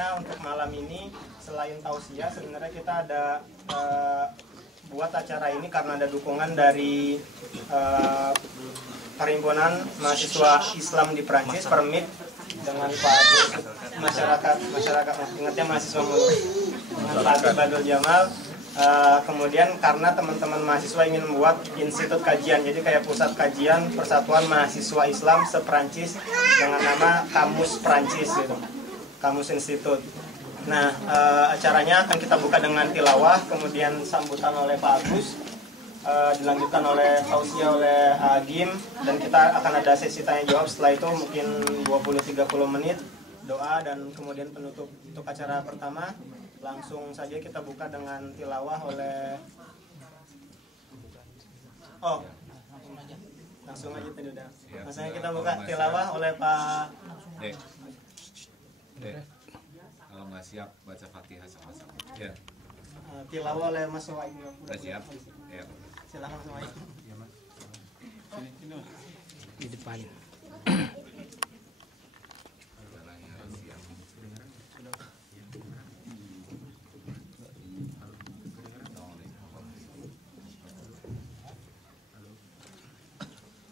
Untuk malam ini selain tausiah sebenarnya kita ada buat acara ini karena ada dukungan dari Perhimpunan Mahasiswa Islam di Prancis, Permit, dengan Pak masyarakat ingatnya mahasiswa dengan Pak Badul Jamal. Kemudian karena teman-teman mahasiswa ingin membuat institut kajian, jadi kayak pusat kajian Persatuan Mahasiswa Islam se-Prancis dengan nama Kamus Prancis gitu. Kamus Institut. Nah, acaranya akan kita buka dengan tilawah, kemudian sambutan oleh Pak Agus, dilanjutkan oleh tausiah oleh Agim, dan kita akan ada sesi tanya jawab. Setelah itu mungkin 20-30 menit doa, dan kemudian penutup. Untuk acara pertama langsung saja kita buka dengan tilawah oleh langsung aja tadi udah. Maksudnya kita buka tilawah oleh Pak kalau nggak siap baca Fatihah sama-sama. Ya. Tilawah oleh Mas Waik. Udah siap? Ya. Silakan Mas Waik. Di depan.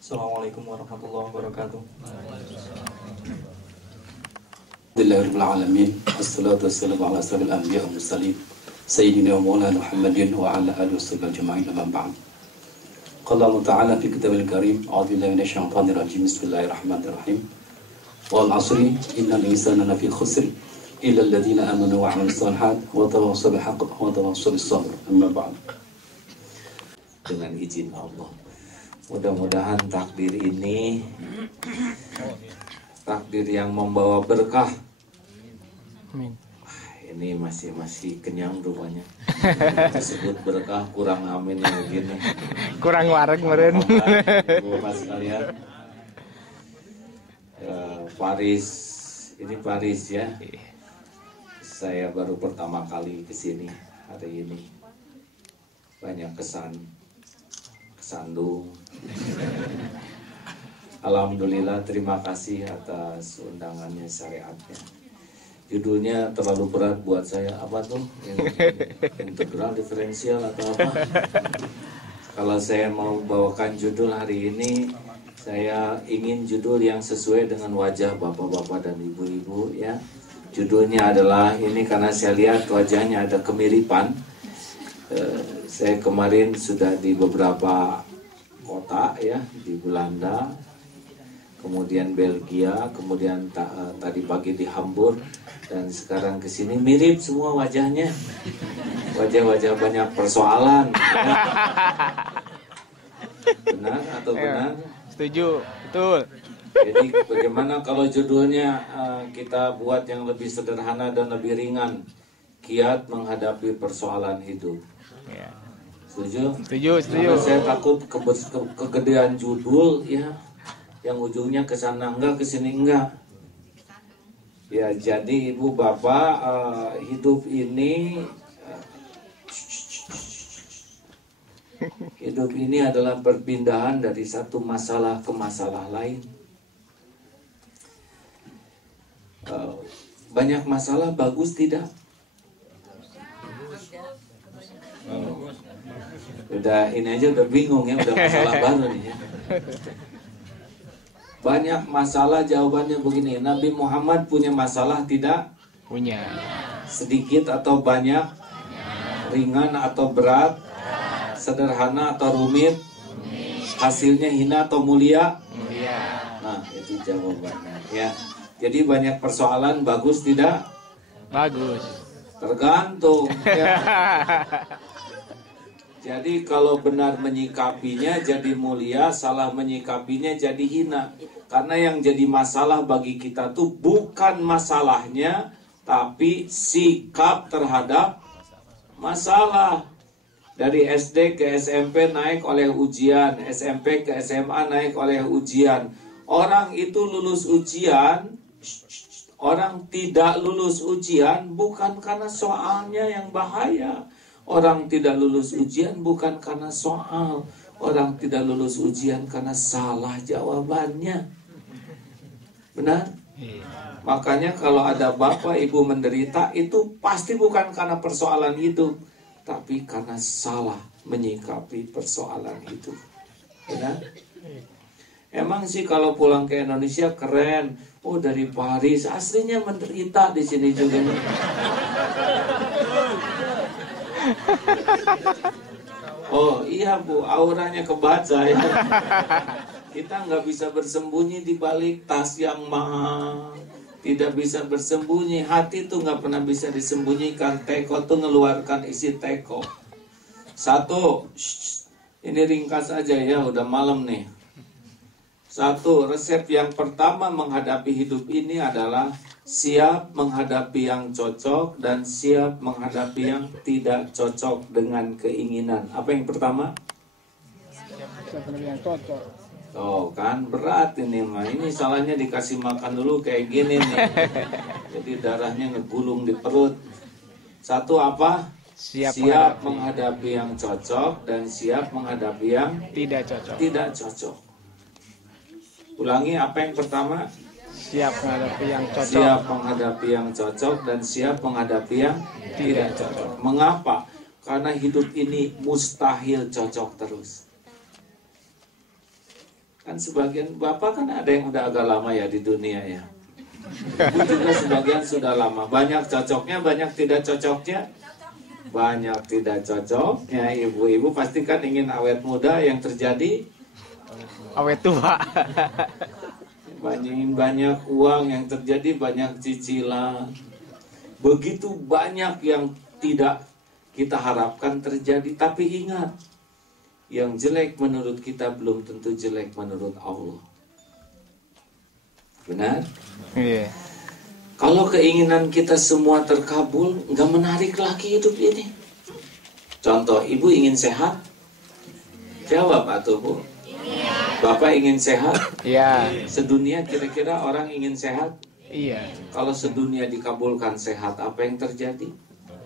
Assalamualaikum warahmatullahi wabarakatuh. Alhamdulillahirrahmanirrahim. Assalatu wassalamu ala asrafil anbiya wal mursalin sayyidina wa maulana Muhammadin wa ala alihi washabbihi ajma'in, amma ba'd. Qala Allah Ta'ala fi kitabil karim, a'udzu billahi minasy syaithanir rajim. Bismillahirrahmanirrahim. Wal 'asri innal insana lafi khusr illa alladziina amanu wa 'amilus shalihat wa tawassaw bil haqqi wa tawassaw bis sabr, amma ba'd. Dengan izin Allah, mudah-mudahan takbir ini takbir yang membawa berkah. Amin. Ini masih kenyang rupanya. Disebut berkah kurang amin begini. Kurang wareg meren. Bapak sekalian, Paris, ini Paris ya. Saya baru pertama kali kesini hari ini. Banyak kesandung. Alhamdulillah, terima kasih atas undangannya, syariatnya. Judulnya terlalu berat buat saya. Apa tuh? Integral diferensial atau apa? Kalau saya mau bawakan judul hari ini, saya ingin judul yang sesuai dengan wajah bapak-bapak dan ibu-ibu ya. Judulnya adalah ini karena saya lihat wajahnya ada kemiripan. Saya kemarin sudah di beberapa kota ya, di Belanda, kemudian Belgia, kemudian tadi pagi di Hamburg, dan sekarang ke sini mirip semua wajahnya. Wajah-wajah banyak persoalan. Benar atau benar? Setuju, betul. Jadi bagaimana kalau judulnya kita buat yang lebih sederhana dan lebih ringan, kiat menghadapi persoalan hidup. Ya. Setuju? Setuju. Karena saya takut kegedean judul ya, yang ujungnya ke sana enggak, ke sini enggak. Ya, jadi ibu bapak, hidup ini adalah perpindahan dari satu masalah ke masalah lain. Banyak masalah bagus tidak? Udah ini aja udah bingung ya, udah masalah baru nih ya. Banyak masalah, jawabannya begini. Nabi Muhammad punya masalah tidak? Punya. Sedikit atau banyak? Ringan atau berat? Sederhana atau rumit? Hasilnya hina atau mulia? Mulia. Nah, itu jawabannya ya. Jadi banyak persoalan bagus tidak? Bagus. Tergantung ya. Jadi kalau benar menyikapinya jadi mulia, salah menyikapinya jadi hina. Karena yang jadi masalah bagi kita tuh bukan masalahnya, tapi sikap terhadap masalah. Dari SD ke SMP naik oleh ujian, SMP ke SMA naik oleh ujian. Orang itu lulus ujian, orang tidak lulus ujian bukan karena soalnya yang bahaya. Orang tidak lulus ujian bukan karena soal. Orang tidak lulus ujian karena salah jawabannya. Benar? Makanya kalau ada bapak ibu menderita itu pasti bukan karena persoalan hidup, tapi karena salah menyikapi persoalan hidup. Benar? Emang sih kalau pulang ke Indonesia keren. Oh dari Paris, aslinya menderita di sini juga. Oh iya Bu, auranya kebaca ya. Kita nggak bisa bersembunyi di balik tas yang mahal. Tidak bisa bersembunyi. Hati tuh nggak pernah bisa disembunyikan. Teko tuh ngeluarkan isi teko. Satu, ini ringkas aja ya, udah malam nih. Satu, resep yang pertama menghadapi hidup ini adalah siap menghadapi yang cocok dan siap menghadapi yang tidak cocok dengan keinginan. Apa yang pertama? Siap yang cocok. Oh kan berat ini mah. Ini salahnya dikasih makan dulu kayak gini nih. Jadi darahnya ngegulung di perut. Satu apa? Siap menghadapi yang cocok dan siap menghadapi yang tidak cocok. Tidak cocok. Ulangi, apa yang pertama? Siap menghadapi yang cocok. Siap menghadapi yang cocok dan siap menghadapi yang tidak cocok. Mengapa? Karena hidup ini mustahil cocok terus. Kan sebagian bapak kan ada yang udah agak lama ya di dunia ya. Ibu juga sebagian sudah lama. Banyak cocoknya, banyak tidak cocoknya. Banyak tidak cocoknya. Ibu-ibu pasti kan ingin awet muda, yang terjadi Awet tua. banyak uang, yang terjadi banyak cicilan. Begitu banyak yang tidak kita harapkan terjadi. Tapi ingat, yang jelek menurut kita belum tentu jelek menurut Allah. Benar? Iya. Kalau keinginan kita semua terkabul, nggak menarik lagi hidup ini. Contoh, ibu ingin sehat? Jawab atuh Bu. Bapak ingin sehat? Iya. Sedunia kira-kira orang ingin sehat? Iya. Kalau sedunia dikabulkan sehat, apa yang terjadi?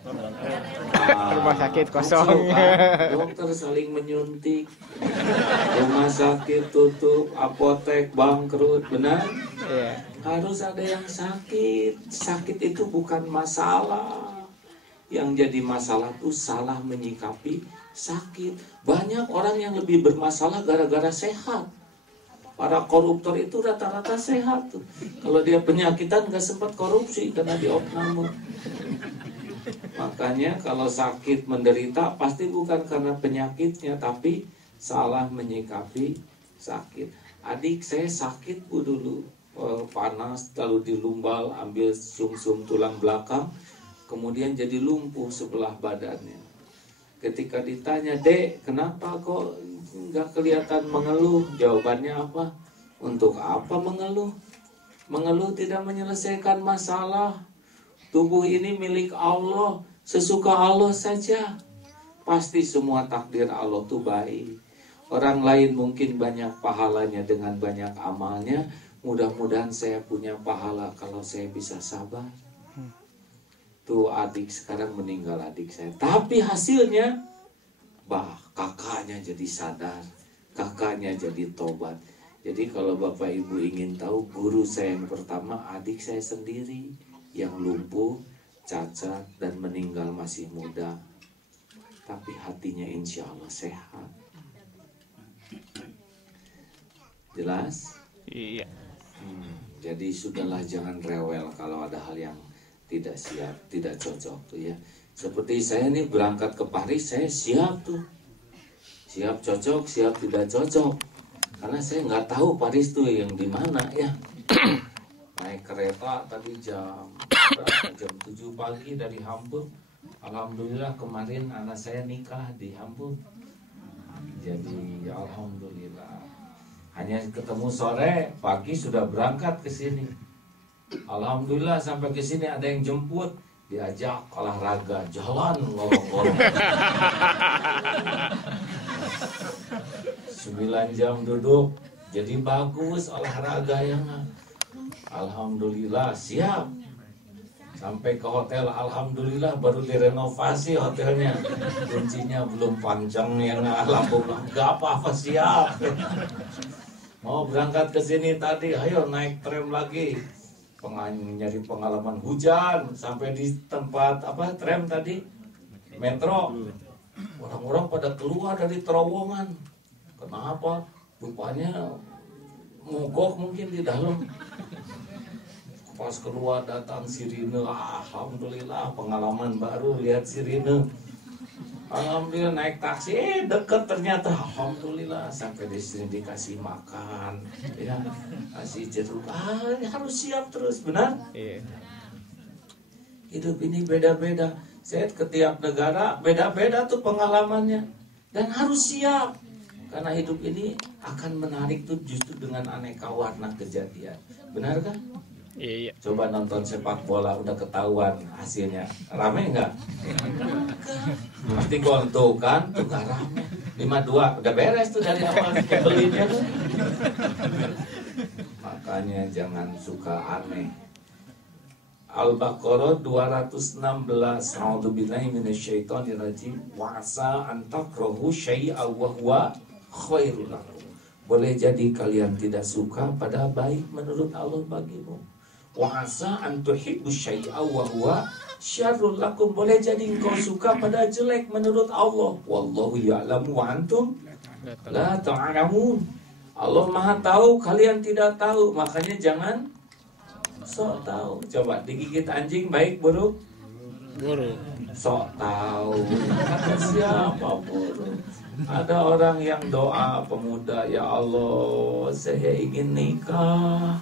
Rumah sakit kosong. Kan? Dokter saling menyuntik, rumah sakit tutup, apotek bangkrut, benar? Iya. Harus ada yang sakit. Sakit itu bukan masalah. Yang jadi masalah itu salah menyikapi sakit. Banyak orang yang lebih bermasalah gara-gara sehat. Para koruptor itu rata-rata sehat tuh. Kalau dia penyakitan gak sempat korupsi karena diopname. Makanya kalau sakit menderita pasti bukan karena penyakitnya, tapi salah menyikapi sakit. Adik saya sakit Bu dulu, panas lalu dilumbal, ambil sumsum tulang belakang, kemudian jadi lumpuh sebelah badannya. Ketika ditanya, Dek, kenapa kok nggak kelihatan mengeluh? Jawabannya apa? Untuk apa mengeluh? Mengeluh tidak menyelesaikan masalah. Tubuh ini milik Allah, sesuka Allah saja. Pasti semua takdir Allah itu baik. Orang lain mungkin banyak pahalanya dengan banyak amalnya. Mudah-mudahan saya punya pahala kalau saya bisa sabar. Tuh adik sekarang meninggal adik saya. Tapi hasilnya, kakaknya jadi sadar. Kakaknya jadi tobat. Jadi kalau Bapak Ibu ingin tahu, guru saya yang pertama adik saya sendiri. Yang lumpuh, cacat, dan meninggal masih muda. Tapi hatinya insya Allah sehat. Jelas? Iya. Jadi sudahlah jangan rewel kalau ada hal yang tidak siap, tidak cocok tuh ya. Seperti saya nih berangkat ke Paris, saya siap tuh. Siap cocok, siap tidak cocok. Karena saya nggak tahu Paris tuh yang di mana ya. Naik kereta tadi jam 7 pagi dari Hamburg. Alhamdulillah kemarin anak saya nikah di Hamburg. Jadi alhamdulillah. Hanya ketemu sore, pagi sudah berangkat ke sini. Alhamdulillah sampai ke sini ada yang jemput, diajak olahraga, jalan ngorong-ngorong. 9 jam duduk, jadi bagus olahraganya. Alhamdulillah siap. Sampai ke hotel, alhamdulillah baru direnovasi hotelnya. Kuncinya belum panjang ya, lampu nggak apa-apa siap. Mau berangkat ke sini tadi, ayo naik tram lagi. nyari pengalaman hujan sampai di tempat apa tram tadi metro, orang-orang pada keluar dari terowongan. Kenapa? Rupanya mogok mungkin di dalam. Pas keluar datang sirine, alhamdulillah pengalaman baru lihat sirine. Alhamdulillah naik taksi, deket ternyata, alhamdulillah sampai di sini dikasih makan, ya kasih jeruk, harus siap terus, benar? Iya. Hidup ini beda-beda, saya ke tiap negara beda-beda tuh pengalamannya, dan harus siap, karena hidup ini akan menarik tuh justru dengan aneka warna kejadian, benar kan? Iya. Coba nonton sepak bola udah ketahuan hasilnya, rame nggak? Pasti gol tuh kan, tuh nggak rame. 5-2 udah beres tuh dari awal belinya tuh. Makanya jangan suka aneh. Al-Baqarah 216. A'udzubillahi minasyaitonirrajim. Wa'asa an takrahu syai'an wa huwa khairul lakum. Boleh jadi kalian tidak suka pada baik menurut Allah bagimu. Wa asa an tuhibbu syai'a wa huwa syarrul lakum. Boleh jadi engkau suka pada jelek menurut Allah. Wallahu ya'lamu wa antum la ta'lamun. Allah Maha tahu, kalian tidak tahu. Makanya jangan sok tahu. Coba digigit anjing baik buruk? Buruk. Sok tahu. Kata siapa buruk? Ada orang yang doa pemuda, ya Allah, saya ingin nikah.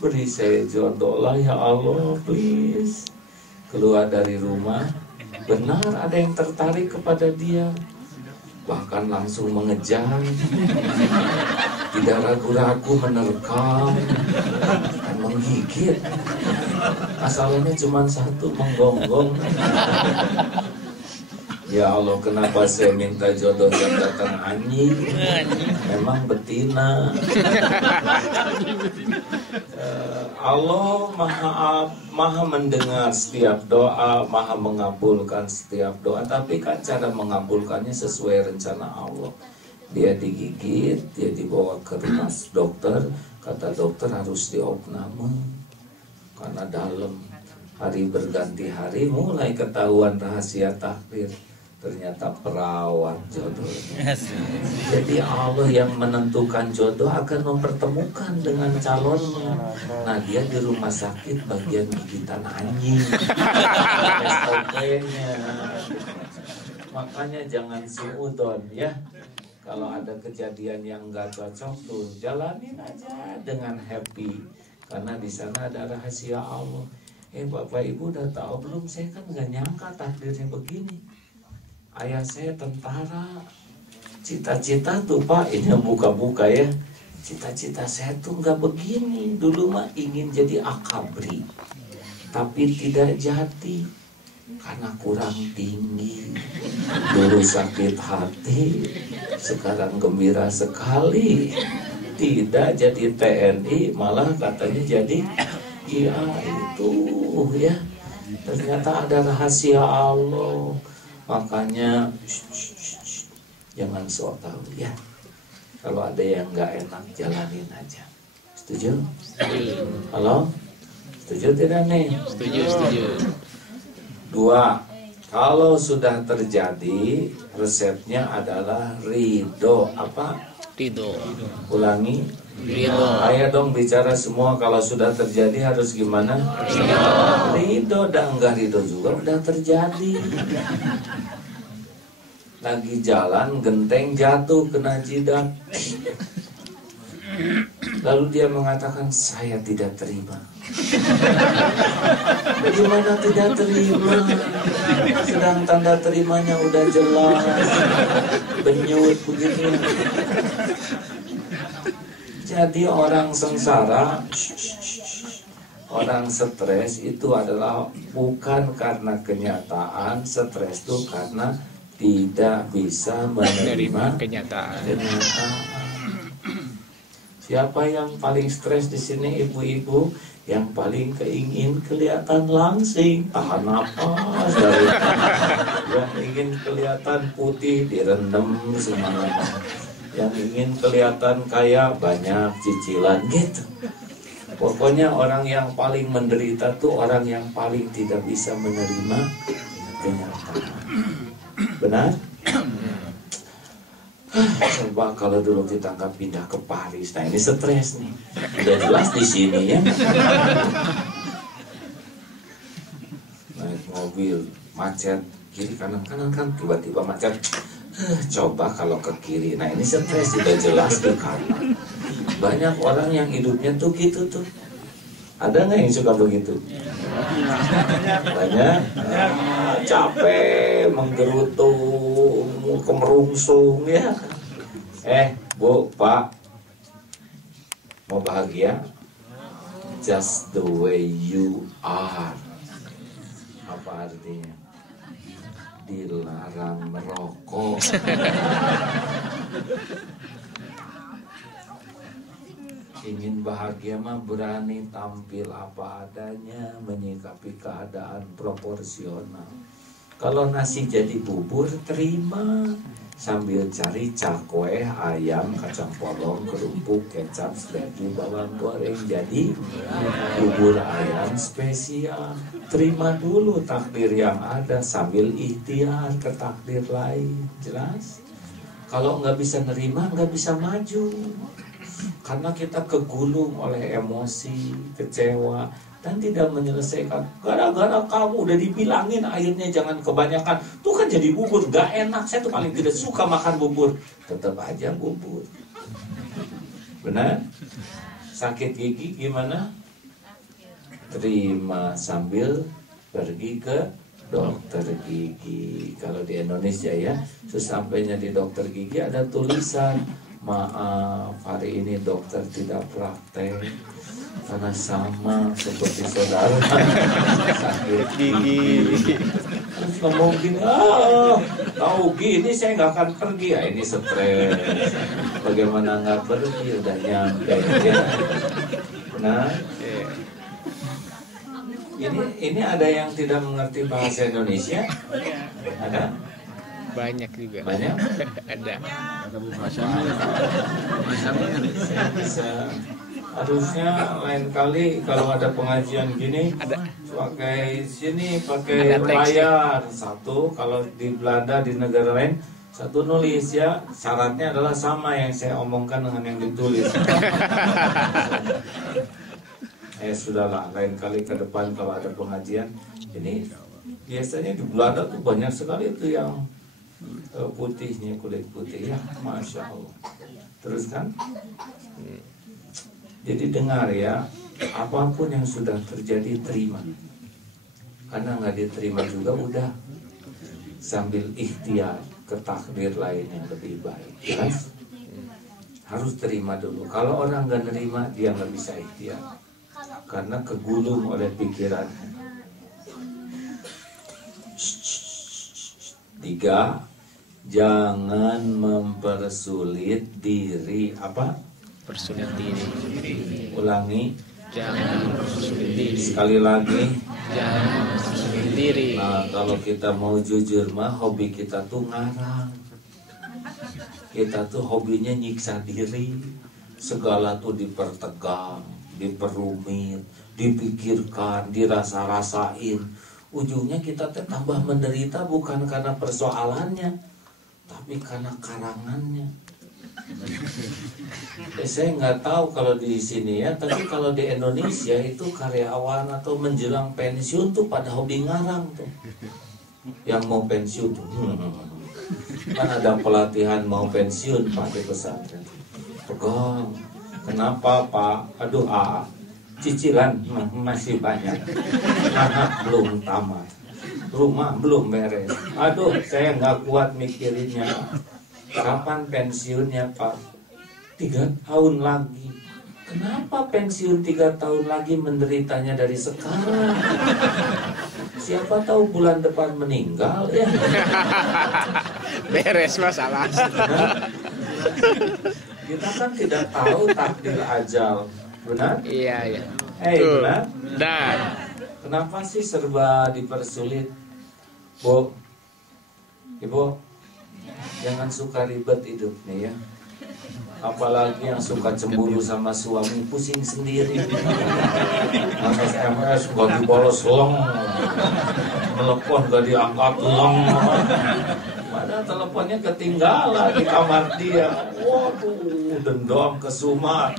Beri saya jodoh lah ya Allah, please. Keluar dari rumah, benar ada yang tertarik kepada dia, bahkan langsung mengejar, tidak ragu-ragu menerkam dan menggigit. Masalahnya cuma satu, menggonggong. Ya Allah, kenapa saya minta jodoh yang datang anjing? Memang betina. Allah maha mendengar setiap doa, maha mengabulkan setiap doa. Tapi kan cara mengabulkannya sesuai rencana Allah. Dia digigit, dia dibawa ke rumah dokter. Kata dokter harus diopname karena dalam. Hari berganti hari mulai ketahuan rahasia takdir. Ternyata perawat jodohnya. Jadi Allah yang menentukan jodoh akan mempertemukan dengan calonnya. Nah, dia di rumah sakit bagian gigitan anjing. SOP-nya. Makanya jangan suudon ya. Kalau ada kejadian yang nggak cocok tuh jalanin aja dengan happy. Karena di sana ada rahasia Allah. Bapak Ibu udah tahu belum? Saya kan nggak nyangka takdirnya begini. Ayah saya tentara. Cita-cita tuh Pak, ini buka-buka ya. Cita-cita saya tuh nggak begini. Dulu mah ingin jadi akabri, tapi tidak jadi karena kurang tinggi. Dulu sakit hati, sekarang gembira sekali. Tidak jadi TNI, malah katanya jadi iya itu ya. Ternyata ada rahasia Allah. Makanya jangan sok tahu ya. Kalau ada yang nggak enak jalanin aja. Setuju? Halo? Setuju tidak nih? Setuju. 2. Kalau sudah terjadi, resepnya adalah ridho. Apa? Ridho. Ulangi. Ridho. Ayo dong bicara semua. Kalau sudah terjadi harus gimana? Ridho. Dan enggak ridho juga udah terjadi. Lagi jalan, genteng jatuh kena jidat. Lalu dia mengatakan, saya tidak terima. Bagaimana tidak terima? Sedang tanda terimanya udah jelas. Benyut begitu. Jadi orang sengsara, orang stres itu adalah bukan karena kenyataan. Stres itu karena tidak bisa menerima kenyataan. Siapa yang paling stres di sini, ibu-ibu? Yang paling keingin kelihatan langsing, tahan napas dari yang ingin kelihatan putih direndam semangat. Yang ingin kelihatan kaya banyak cicilan gitu. Pokoknya orang yang paling menderita tuh orang yang paling tidak bisa menerima kenyataan. Benar? Coba kalau dulu kita nggak pindah ke Paris, nah ini stres nih. Udah jelas di sini ya. Naik mobil macet kiri kanan kan tiba-tiba macet. Coba kalau ke kiri, nah ini stres udah jelas ke kanan. Banyak orang yang hidupnya tuh gitu tuh. Ada nggak yang suka begitu? Banyak. Capek, menggerutu, kemerungsung ya. Bu, Pak, mau bahagia? Just the way you are. Apa artinya? Dilarang merokok. Ingin bahagia mah berani tampil apa adanya, menyikapi keadaan proporsional. Kalau nasi jadi bubur, terima. Sambil cari cakwe, ayam, kacang polong, kerupuk, kecap, seledri, bawang goreng. Jadi bubur ayam spesial. Terima dulu takdir yang ada sambil ikhtiar ke takdir lain. Jelas? Kalau nggak bisa nerima, nggak bisa maju. Karena kita kegulung oleh emosi, kecewa, dan tidak menyelesaikan. Gara-gara kamu udah dibilangin airnya jangan kebanyakan, tuh kan jadi bubur, gak enak. Saya tuh paling tidak suka makan bubur. Tetap aja bubur. Benar? Sakit gigi gimana? Terima sambil pergi ke dokter gigi. Kalau di Indonesia ya, sesampainya di dokter gigi ada tulisan, maaf, hari ini dokter tidak praktek karena sama seperti saudara sakit gigi. Terus ngomong gini, tahu gini saya nggak akan pergi. Ya ini stres. Bagaimana nggak pergi? Udah nyampe. Ya. Nah, ini ada yang tidak mengerti bahasa Indonesia? Ada? Banyak juga. Banyak? Ada. Bisa. Harusnya lain kali kalau ada pengajian gini pakai sini pakai layar satu. Kalau di Belanda di negara lain satu nulis ya, syaratnya adalah sama yang saya omongkan dengan yang ditulis. Sudahlah, lain kali ke depan kalau ada pengajian ini biasanya di Belanda tuh banyak sekali itu yang putihnya, kulit putih ya, Masya Allah. Terus kan, jadi dengar ya, apapun yang sudah terjadi terima. Karena nggak diterima juga udah sambil ikhtiar ke takdir lain yang lebih baik. Jelas? Harus terima dulu. Kalau orang nggak nerima, dia nggak bisa ikhtiar. Karena kegulung oleh pikirannya. 3. Jangan mempersulit diri. Apa? Persulit diri. Ulangi. Jangan persulit diri. Sekali lagi. Jangan persulit diri. Nah, kalau kita mau jujur mah, hobi kita tuh ngarang. Kita tuh hobinya nyiksa diri. Segala tuh dipertegang, diperumit, dipikirkan, dirasa-rasain. Ujungnya kita tambah menderita bukan karena persoalannya, tapi karena karangannya. Saya nggak tahu kalau di sini ya, tapi kalau di Indonesia itu karyawan atau menjelang pensiun tuh pada hobi ngarang tuh. Yang mau pensiun tuh, kan ada pelatihan mau pensiun Pak di pesantren. Pegang, kenapa Pak? Aduh cicilan masih banyak, anak belum tamat, rumah belum beres. Aduh, saya nggak kuat mikirinnya. Kapan pensiunnya Pak? 3 tahun lagi. Kenapa pensiun 3 tahun lagi, menderitanya dari sekarang? Siapa tahu bulan depan meninggal ya. Beres masalah. Kita kan tidak tahu takdir ajal. Benar? Iya. Benar? Dan Kenapa sih serba dipersulit? Bu, Ibu, jangan suka ribet hidupnya ya. Apalagi yang suka cemburu sama suami, pusing sendiri. SMS gak dibalas long, telepon gak diangkat long, padahal teleponnya ketinggalan di kamar dia. Waduh, dendam kesumat.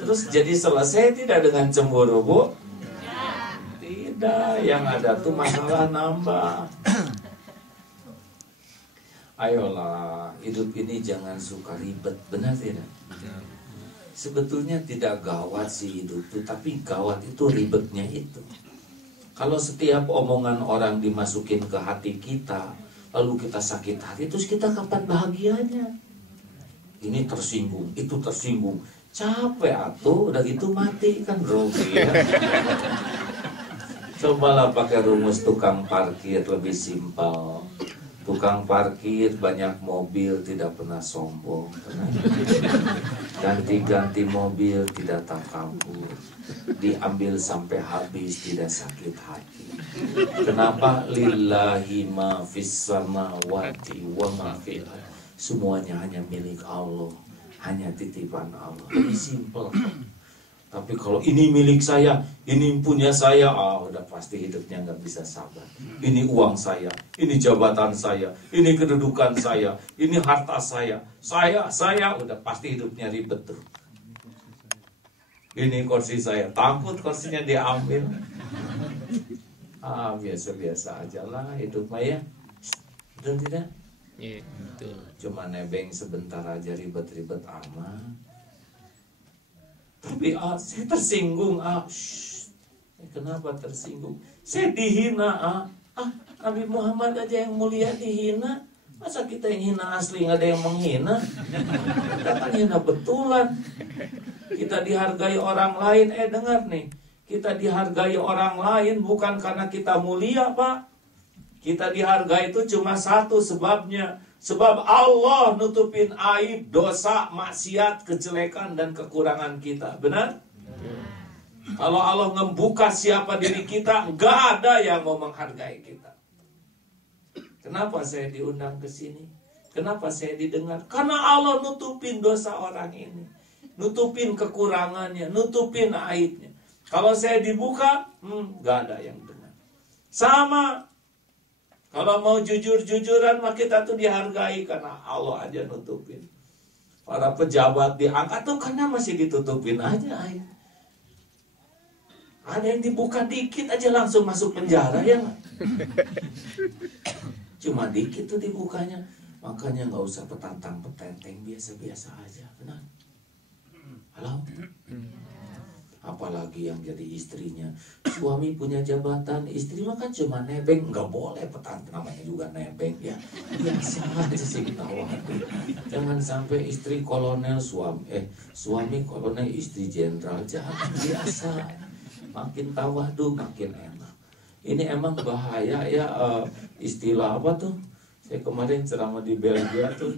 Terus jadi selesai tidak dengan cemburu, Bu? Tidak, yang ada tuh masalah nambah. Ayolah, hidup ini jangan suka ribet, benar tidak? Sebetulnya tidak gawat sih hidup itu, tapi gawat itu ribetnya itu. Kalau setiap omongan orang dimasukin ke hati kita, lalu kita sakit hati, terus kita kapan bahagianya? Ini tersinggung, itu tersinggung, capek atuh, udah gitu mati kan grogi ya. Cobalah pakai rumus tukang parkir, lebih simpel. Tukang parkir banyak mobil, tidak pernah sombong. Ganti-ganti mobil, tidak takabur. Diambil sampai habis, tidak sakit hati. Kenapa? Lillahi ma fis samawati wa ma fil ardh. Semuanya hanya milik Allah, hanya titipan Allah. Lebih simpel. Tapi kalau ini milik saya, ini punya saya, udah pasti hidupnya nggak bisa sabar. Ini uang saya, ini jabatan saya, ini kedudukan saya, ini harta saya, udah pasti hidupnya ribet tuh. Ini kursi saya, takut kursinya diambil. Biasa-biasa aja lah hidup Maya. Betul tidak? Iya, betul. Cuma nebeng sebentar aja ribet-ribet amat. Tapi saya tersinggung. Kenapa tersinggung? Saya dihina. Nabi Muhammad aja yang mulia dihina. Masa kita yang hina asli nggak ada yang menghina? Kita kan hina betulan. Kita dihargai orang lain. Dengar nih, kita dihargai orang lain bukan karena kita mulia, Pak. Kita dihargai itu cuma satu sebabnya. Sebab Allah nutupin aib, dosa, maksiat, kejelekan, dan kekurangan kita. Benar? Kalau Allah ngebuka siapa diri kita, nggak ada yang mau menghargai kita. Kenapa saya diundang ke sini? Kenapa saya didengar? Karena Allah nutupin dosa orang ini. Nutupin kekurangannya, nutupin aibnya. Kalau saya dibuka, nggak ada yang dengar. Sama. Kalau mau jujur-jujuran mah kita tuh dihargai karena Allah aja nutupin. Para pejabat diangkat tuh karena masih ditutupin aja. Ada yang dibuka dikit aja langsung masuk penjara ya nggak? Cuma dikit tuh dibukanya. Makanya nggak usah petantang-petenteng, biasa-biasa aja. Benar? Halo? Apalagi yang jadi istrinya. Suami punya jabatan, istri mah kan cuma nebeng. Nggak boleh petantang, namanya juga nebeng ya. Biasa aja sih kita waduh. Jangan sampai istri kolonel, suami kolonel, istri jenderal. Jangan, biasa. Makin tawadu makin enak. Ini emang bahaya ya, istilah apa tuh? Saya kemarin ceramah di Belgia tuh,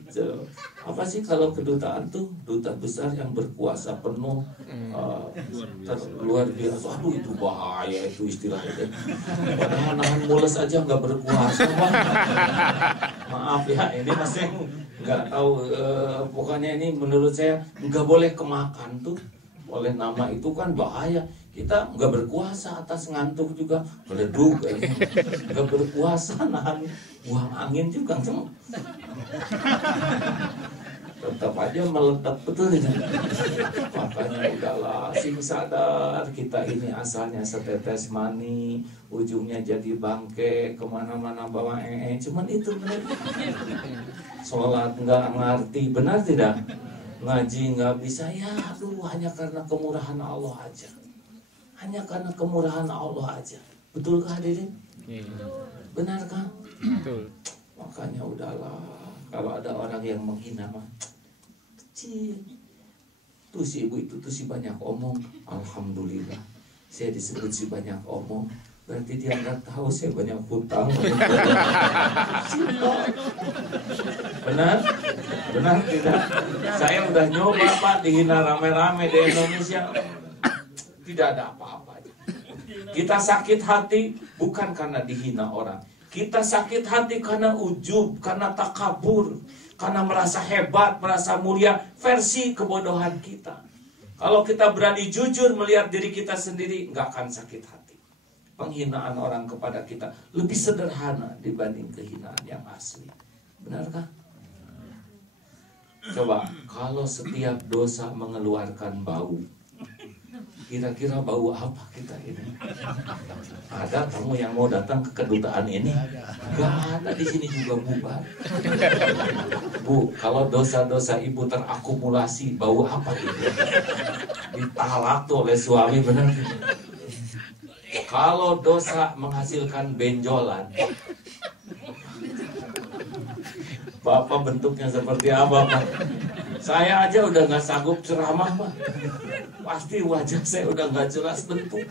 apa sih kalau kedutaan tuh, duta besar yang berkuasa penuh, luar biasa. Aduh itu bahaya itu istilahnya. Padahal nahan mules aja nggak berkuasa. Maaf ya, ini masih nggak tahu. Pokoknya ini menurut saya nggak boleh kemakan tuh oleh nama itu kan bahaya. Kita nggak berkuasa atas ngantuk juga meleduk, nggak berkuasa nahan buang angin juga, tetap aja meledak betul ya. Makanya udahlah, sing sadar kita ini asalnya setetes mani, ujungnya jadi bangke, kemana-mana bawa cuman itu benar. Sholat nggak ngerti, benar tidak? Ngaji nggak bisa, ya aduh, hanya karena kemurahan Allah aja. Hanya karena kemurahan Allah aja. Betul kah hadirin? Benar kan? Betul. Makanya udahlah, kalau ada orang yang menghina mah kecil. Tuh si ibu itu tuh si banyak omong. Alhamdulillah, saya disebut si banyak omong. Berarti dia nggak tahu saya banyak hutang. Benar? Benar tidak? Saya udah nyoba Pak dihina rame-rame di Indonesia. Tidak ada apa-apa. Kita sakit hati bukan karena dihina orang. Kita sakit hati karena ujub, karena takabur, Karena merasa hebat, merasa mulia, versi kebodohan kita. Kalau kita berani jujur melihat diri kita sendiri, nggak akan sakit hati. Penghinaan orang kepada kita lebih sederhana dibanding kehinaan yang asli. Benarkah? Coba, kalau setiap dosa mengeluarkan bau, kira-kira bau apa kita ini? Ada kamu yang mau datang ke kedutaan ini? Gak ada, di sini juga bubar. Bu, kalau dosa-dosa ibu terakumulasi, bau apa itu? Ditalak tuh oleh suami, benar? Kalau dosa menghasilkan benjolan, Bapak bentuknya seperti apa, Pak? Saya aja udah gak sanggup ceramah, Pak. Pasti wajah saya udah gak jelas bentuk.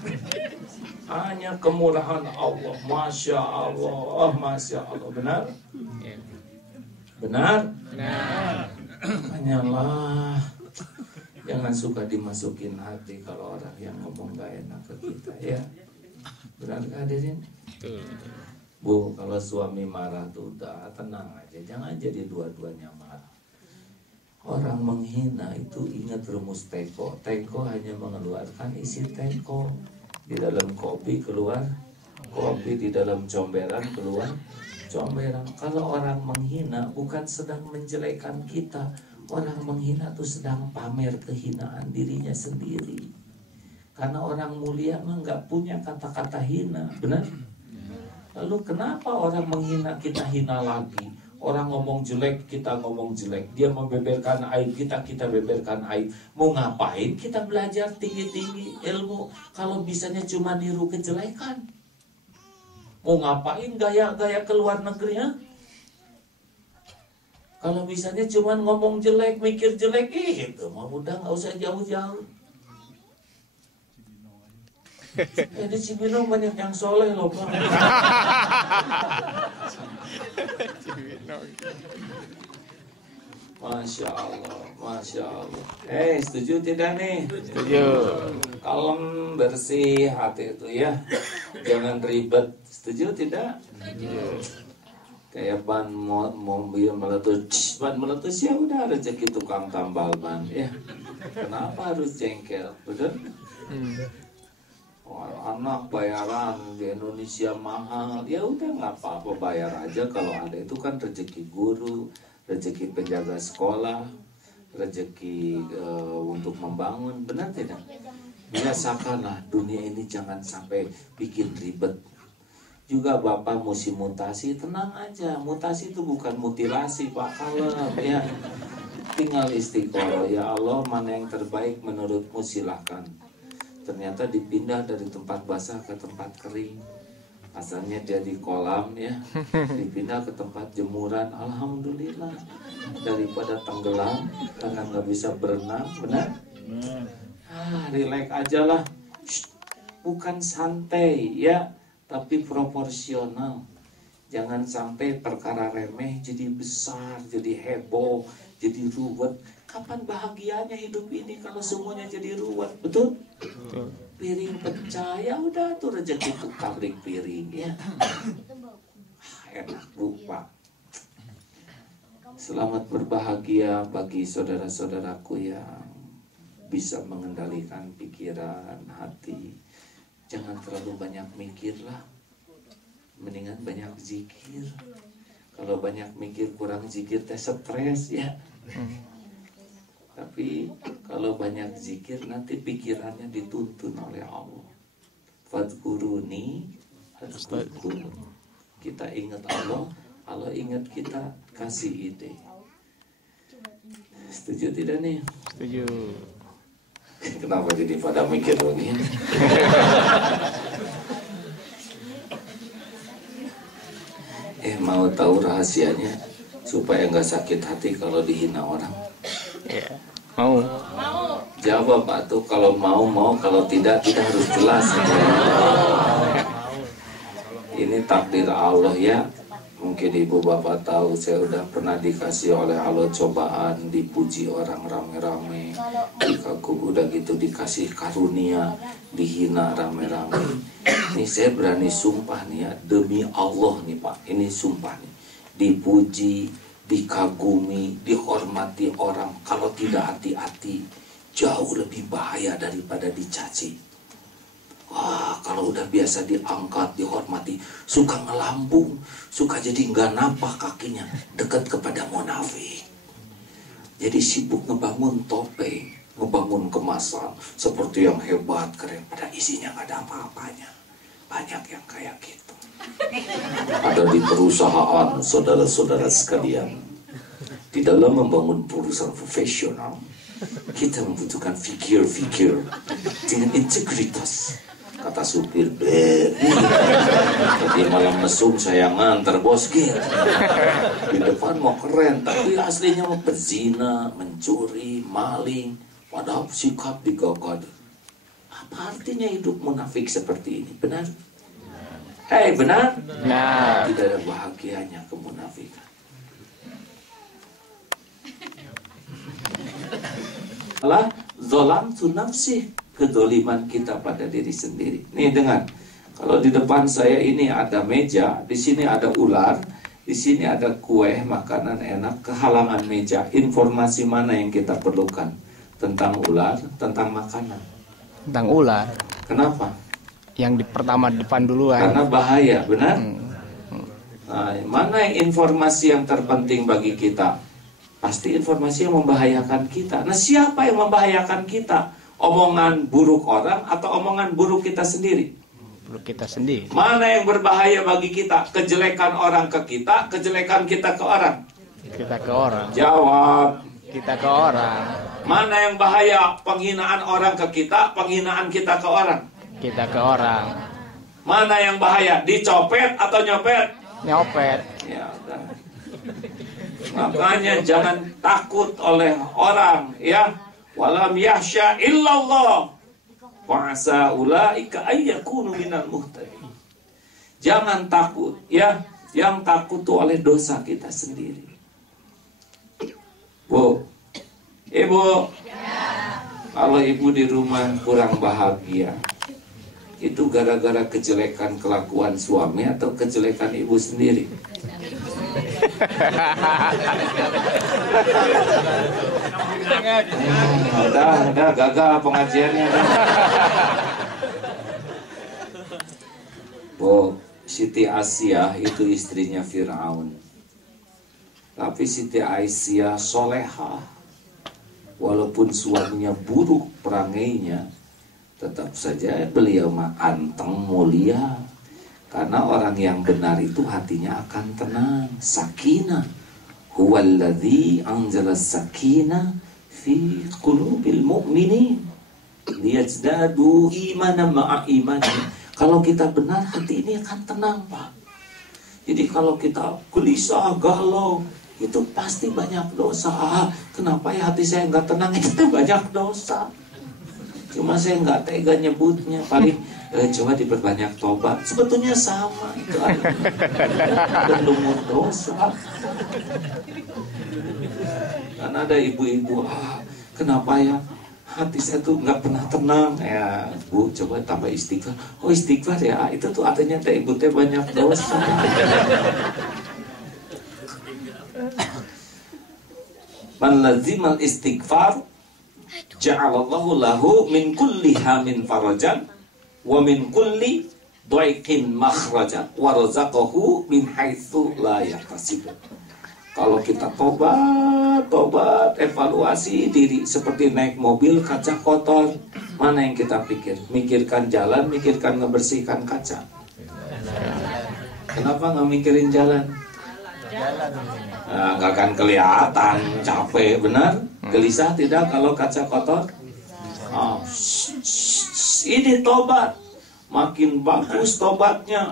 Hanya kemurahan Allah. Masya Allah, Masya Allah. Benar? Benar? Benar. Hanyalah jangan suka dimasukin hati kalau orang yang ngomong gak enak ke kita, ya. Benarkah hadirin? Betul. Bu, kalau suami marah tuh udah tenang aja, jangan jadi dua-duanya marah. Orang menghina itu ingat rumus teko. Teko hanya mengeluarkan isi teko. Di dalam kopi keluar kopi, di dalam comberan keluar comberan. Kalau orang menghina bukan sedang menjelekan kita. Orang menghina tuh sedang pamer kehinaan dirinya sendiri. Karena orang mulia mah nggak punya kata-kata hina, benar? Lalu kenapa orang menghina kita hina lagi? Orang ngomong jelek, kita ngomong jelek. Dia membeberkan aib kita, kita beberkan aib. Mau ngapain kita belajar tinggi-tinggi ilmu kalau bisanya cuma niru kejelekan? Mau ngapain gaya-gaya ke luar negeri, ya? Kalau bisanya cuma ngomong jelek, mikir jelek, itu mah udah nggak usah jauh-jauh. Di Cibinong banyak yang soleh loh, Pak. Masya Allah, Masya Allah. Setuju tidak nih? Setuju. Kalem, bersih hati itu, ya. Jangan ribet. Setuju tidak? Setuju. Kayak ban mobil meletus, ban meletus ya udah rezeki tukang tambal ban, ya. Kenapa harus jengkel? Betul? Anak bayaran di Indonesia mahal, ya udah nggak apa-apa, bayar aja. Kalau ada itu kan rezeki guru, rezeki penjaga sekolah, rezeki untuk membangun, benar tidak? Biasakanlah dunia ini jangan sampai bikin ribet. Juga Bapak mesti mutasi, tenang aja. Mutasi itu bukan mutilasi, Pak. Kalem, ya. Tinggal istiqoroh, ya Allah, mana yang terbaik menurutmu silahkan. Ternyata dipindah dari tempat basah ke tempat kering. Asalnya dia di kolam, ya, dipindah ke tempat jemuran. Alhamdulillah. Daripada tenggelam karena nggak bisa berenang, benar? Relax aja lah. Bukan santai, ya, tapi proporsional. Jangan sampai perkara remeh jadi besar, jadi heboh, jadi ruwet. Kapan bahagianya hidup ini kalau semuanya jadi ruwet, betul? Betul. Piring pecah, ya udah tuh rezeki tuh pabrik piring, ya. Enak Bu, Pak. Selamat berbahagia bagi saudara-saudaraku yang bisa mengendalikan pikiran, hati. Jangan terlalu banyak mikir lah. Mendingan banyak zikir. Kalau banyak mikir kurang zikir teh stres, ya. Tapi kalau banyak zikir nanti pikirannya dituntun oleh Allah. Fadhkuruni adzkurkum. Kita ingat Allah, Allah ingat kita, kasih ide. Setuju tidak nih? Setuju. Kenapa jadi pada mikir begini? Mau tahu rahasianya supaya nggak sakit hati kalau dihina orang? Ya. Mau. Jawab Pak tuh, kalau mau, kalau tidak harus jelas. Ini takdir Allah, ya. Mungkin ibu bapak tahu saya udah pernah dikasih oleh Allah cobaan, dipuji orang rame-rame, dikagum, udah gitu dikasih karunia, dihina rame-rame. Ini saya berani sumpah nih, ya, demi Allah nih Pak, ini sumpah nih, dipuji, dikagumi, dihormati orang. Kalau tidak hati-hati, jauh lebih bahaya daripada dicaci. Wah, kalau udah biasa diangkat, dihormati, suka ngelambung, suka jadi nggak napak kakinya, dekat kepada munafik. Jadi sibuk ngebangun topeng, ngebangun kemasan seperti yang hebat, keren, pada isinya nggak ada apa-apanya. Banyak yang kayak gitu. Ada di perusahaan, saudara-saudara sekalian. Di dalam membangun perusahaan profesional, kita membutuhkan fikir-fikir dengan integritas. Kata supir, tadi malam mesum saya ngantar bos gitu. Di depan mau keren, tapi aslinya mau berzina, mencuri, maling. Padahal sikap digagah. Apa artinya hidup munafik seperti ini? Benar? Benar? Nah, Tidak ada bahagianya kemunafikan. Allah zolam tu nafsih, kedoliman kita pada diri sendiri. Nih dengar, kalau di depan saya ini ada meja, di sini ada ular, di sini ada kue, makanan enak, kehalangan meja. Informasi mana yang kita perlukan? Tentang ular, tentang makanan. tentang ular. Kenapa? Yang pertama depan duluan. Karena bahaya, benar? Nah, mana informasi yang terpenting bagi kita? Pasti informasi yang membahayakan kita. Nah, siapa yang membahayakan kita? Omongan buruk orang atau omongan buruk kita sendiri? Buruk kita sendiri. Mana yang berbahaya bagi kita? Kejelekan orang ke kita, kejelekan kita ke orang? Kita ke orang. Jawab. Kita ke orang. Mana yang bahaya? Penghinaan orang ke kita, penghinaan kita ke orang? Kita ke orang. Mana yang bahaya? Dicopet atau nyopet? Nyopet. Ya udah. Makanya jangan takut oleh orang, ya. Walam yahsya illallah. Fa'asa ulaika ayyakunu minal muhtadin. Jangan takut, ya. Yang takut tuh oleh dosa kita sendiri. Bu, ibu, kalau ibu di rumah kurang bahagia, itu gara-gara kejelekan kelakuan suami atau kejelekan ibu sendiri? Udah gagal pengajiannya. Bu, Siti Asyah itu istrinya Fir'aun. Tapi Siti Aisyah solehah. Walaupun suaminya buruk perangainya, tetap saja beliau mah anteng mulia. Karena orang yang benar itu hatinya akan tenang, sakinah. Huwallazi anzala sakinah fi qulubil mu'minin liyazdadu imanan ma'a imanin. Kalau kita benar, hati ini akan tenang, Pak. Jadi kalau kita gelisah, galau, itu pasti banyak dosa. Kenapa ya hati saya nggak tenang? Itu banyak dosa. Cuma saya nggak tega nyebutnya. Paling coba diperbanyak tobat. Sebetulnya sama. Itu ada lumut dosa. Karena ada ibu-ibu, kenapa ya hati saya tuh nggak pernah tenang. Ya Bu, coba tambah istighfar. Oh istighfar ya, itu tuh artinya teh ibu teh banyak dosa. Man lazimal istighfar ja'alallahu lahu min kulli hamin farajan wa min kulli dhaiqin makhrajan wa razaqahu min haitsu la yahtasib. Kalau kita tobat, evaluasi diri seperti naik mobil kaca kotor, mana yang kita pikir? Mikirkan jalan, mikirkan ngebersihkan kaca. Kenapa nggak mikirin jalan? Nah, nggak akan kelihatan, capek, benar? Gelisah tidak kalau kaca kotor? Ini tobat, makin bagus tobatnya,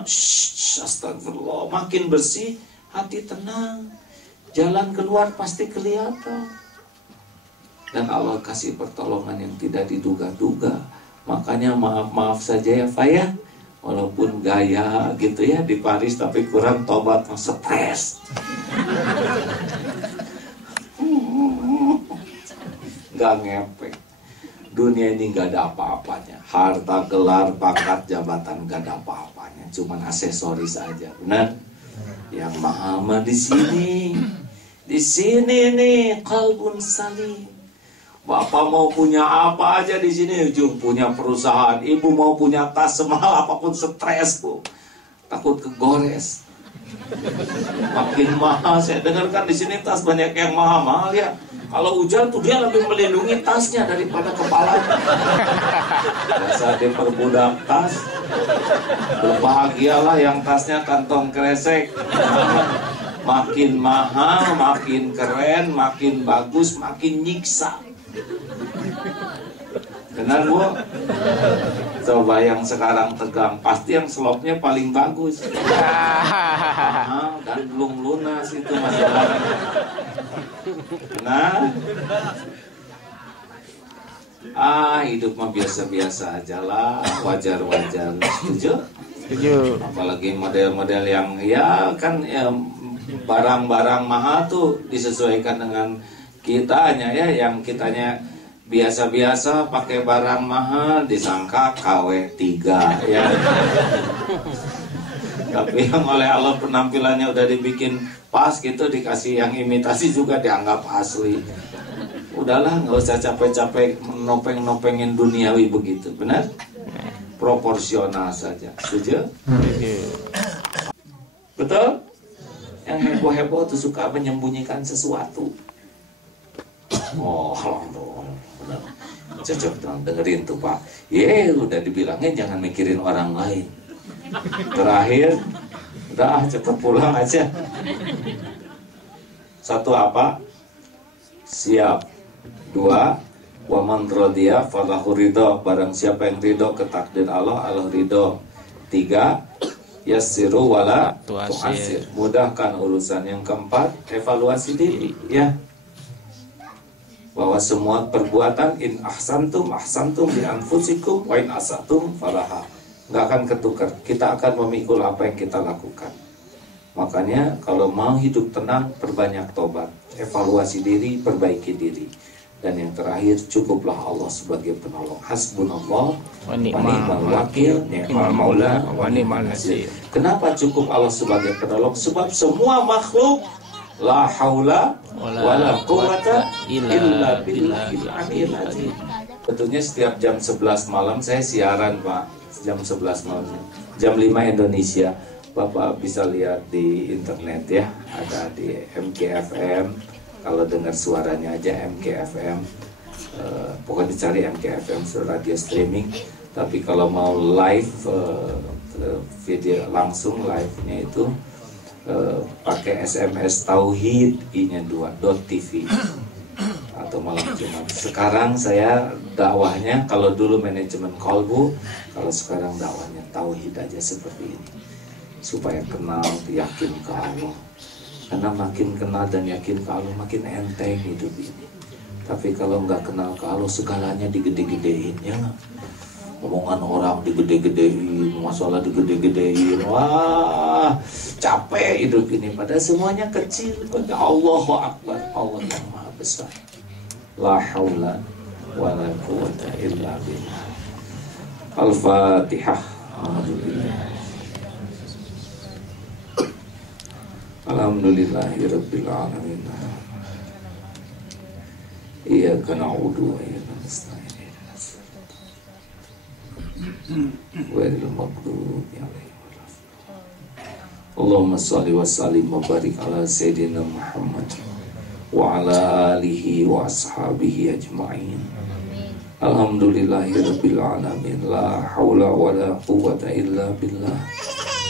astagfirullah, makin bersih, hati tenang, jalan keluar pasti kelihatan, dan Allah kasih pertolongan yang tidak diduga-duga. Makanya maaf saja ya Pak ya, walaupun gaya gitu ya di Paris tapi kurang tobat, stres. Gak ngepek. Dunia ini gak ada apa-apanya. Harta, gelar, pangkat, jabatan gak ada apa-apanya. Cuman aksesoris aja, benar? Yang mahal mah di sini, Di sini nih qalbun salim. Bapak mau punya apa aja di sini, ujung punya perusahaan. Ibu mau punya tas semahal apapun, stres bu, takut kegores. Makin mahal. Saya dengarkan di sini tas banyak yang mahal-mahal ya. Kalau hujan tuh dia lebih melindungi tasnya daripada kepalanya. Biasa dia perbudak tas. Berbahagialah yang tasnya kantong kresek. Makin mahal, makin keren, makin bagus, makin nyiksa. Benar bu? Coba yang sekarang tegang, pasti yang slopnya paling bagus. Mahal dan belum lunas itu masalahnya. Nah, hidup mah biasa-biasa aja lah, wajar-wajar. Setuju? Setuju. Apalagi model-model yang ya kan ya, barang-barang mahal tuh disesuaikan dengan kitanya ya, yang kitanya biasa-biasa pakai barang mahal disangka KW3 ya. Tapi yang oleh Allah penampilannya udah dibikin pas gitu, dikasih yang imitasi juga dianggap asli. Udahlah, nggak usah capek-capek nopeng-nopengin duniawi begitu, benar? Proporsional saja, setuju? Betul? Yang heboh-heboh tuh suka menyembunyikan sesuatu. Oh, benar. Cocok dong, dengerin tuh Pak. Udah dibilangin jangan mikirin orang lain. Terakhir, udah cepet pulang aja. Satu apa? Siap. Dua, waman rodiya falahu ridho. Barang siapa yang ridho ke takdir Allah, Allah ridho. Tiga, yassiru wala tu'asir. Mudahkan urusan. Yang keempat, evaluasi diri ya. Bahwa semua perbuatan in ahsantum bi anfusikum wa in asatum falaha. Nggak akan ketukar. Kita akan memikul apa yang kita lakukan. Makanya kalau mau hidup tenang, perbanyak tobat, evaluasi diri, perbaiki diri. Dan yang terakhir, cukuplah Allah sebagai penolong. Hasbunallah wa ni'mal wakil, ni'mal maula wa ni'mal nasir. Kenapa cukup Allah sebagai penolong? Sebab semua makhluk la haula wala quwata illa billahil aliyil azim. Betulnya setiap jam 11 malam saya siaran Pak. Jam 11 malam, jam 5 Indonesia. Bapak bisa lihat di internet ya, ada di MKFM. Kalau dengar suaranya aja MKFM, pokoknya cari MKFM radio streaming. Tapi kalau mau live video langsung, live-nya itu pakai SMS Tauhid I-nya 2.tv atau malam Jumat. Sekarang saya dakwahnya, kalau dulu manajemen kolbu, kalau sekarang dakwahnya tauhid aja seperti ini, supaya kenal, yakin ke Allah. Karena makin kenal dan yakin ke Allah, makin enteng hidup ini. Tapi kalau nggak kenal ke Allah, segalanya digede-gedein ya. Omongan orang digede-gedein, masalah digede-gedein, wah capek hidup ini. Padahal semuanya kecil pada Allahu Akbar, Allah yang Maha Besar. La haula wa la quwwata illa billah. Al-Fatihah. Alhamdulillahirabbil alamin. Iyyaka na'budu wa iyyaka nasta'in. Ghairil maghdubi 'alaihim waladdallin. Allahumma shalli wa sallim wa barik ala sayyidina Muhammad wa ala alihi wa ashabihi ajma'in. Alhamdulillahirabbil alamin. La haula wa la quwwata illa billah.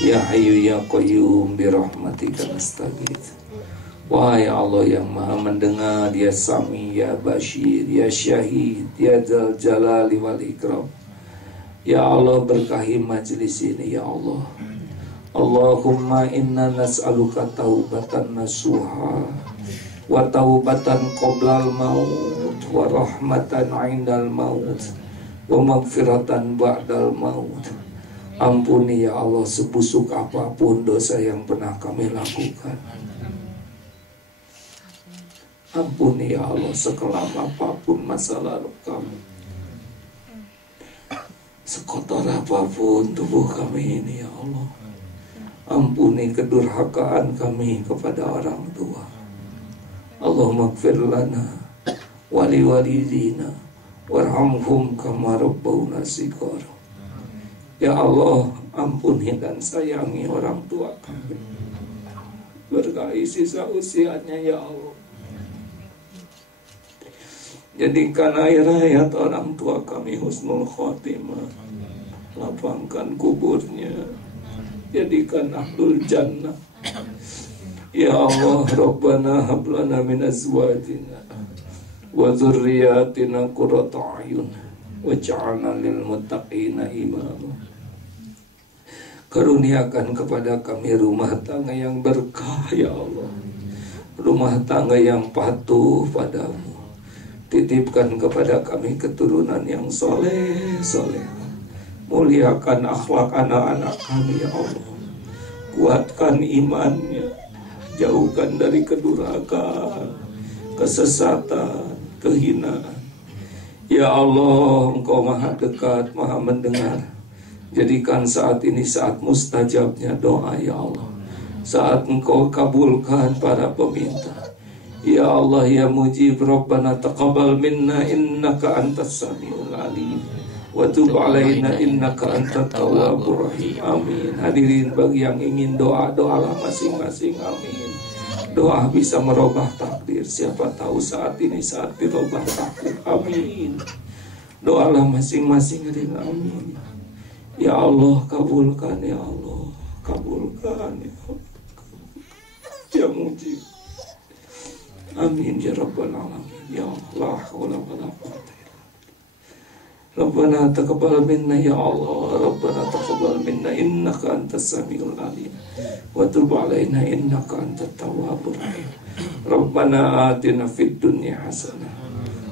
Ya Hayyu ya Qayyum bi rahmatika nastaghits. Wahai Allah yang Maha mendengar, ya Sami, ya Bashir, ya Syahid, ya Dzal Jalali wal Ikram. Ya Allah, berkahi majlis ini ya Allah. Allahumma inna nas'aluka taubatan nasuha wa taubatan qoblal maut wa rahmatan 'indal maut wa maghfiratan ba'dal maut. Ampuni ya Allah sebusuk apapun dosa yang pernah kami lakukan. Ampuni ya Allah sekelam apapun masa lalu kami. Sekotor apapun tubuh kami ini ya Allah. Ampuni kedurhakaan kami kepada orang tua. Allahumma ighfir lana wa liwalidina warhamhum kama rabbawna shighara. Ya Allah, ampuni dan sayangi orang tua kami, berkahi sisa usianya ya Allah. Jadikan akhir hayat orang tua kami husnul khotimah, lapangkan kuburnya, jadikan ahlul jannah. Ya Allah, Rabbana hablana min azwajina wa dzurriyyatina qurrata a'yun waj'alna lil muttaqina imama. Karuniakan kepada kami rumah tangga yang berkah ya Allah, rumah tangga yang patuh padamu. Titipkan kepada kami keturunan yang soleh. Muliakan akhlak anak-anak kami ya Allah, kuatkan imannya, jauhkan dari kedurhakaan, kesesatan, kehinaan. Ya Allah, Engkau maha dekat, maha mendengar. Jadikan saat ini saat mustajabnya doa ya Allah, saat Engkau kabulkan para peminta. Ya Allah ya mujib, Rabbana taqabbal minna innaka antas samiul alim wa tub alaina innaka antat tawwabur rahim. Amin. Hadirin, bagi yang ingin doa, doalah masing-masing. Amin. Doa bisa merubah takdir. Siapa tahu saat ini saat dirubah takdir. Amin. Doalah masing-masing. Amin. Ya Allah, kabulkan ya Allah, kabulkan ya Allah, ya mujib. Amin ya rabbal alamin. Ya Allah, wala wala quwwata illa billah. Rabbana taqabbal minna ya Allah, Rabbana taqabbal minna innaka antas samiul alim wa tub alaina innaka antat tawwabur rahim. Rabbana atina fid dunya hasanah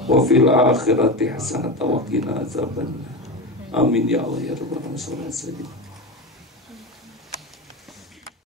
wa fil akhirati hasanah wa qina azabannar. Amin ya Allah ya rabbal alamin.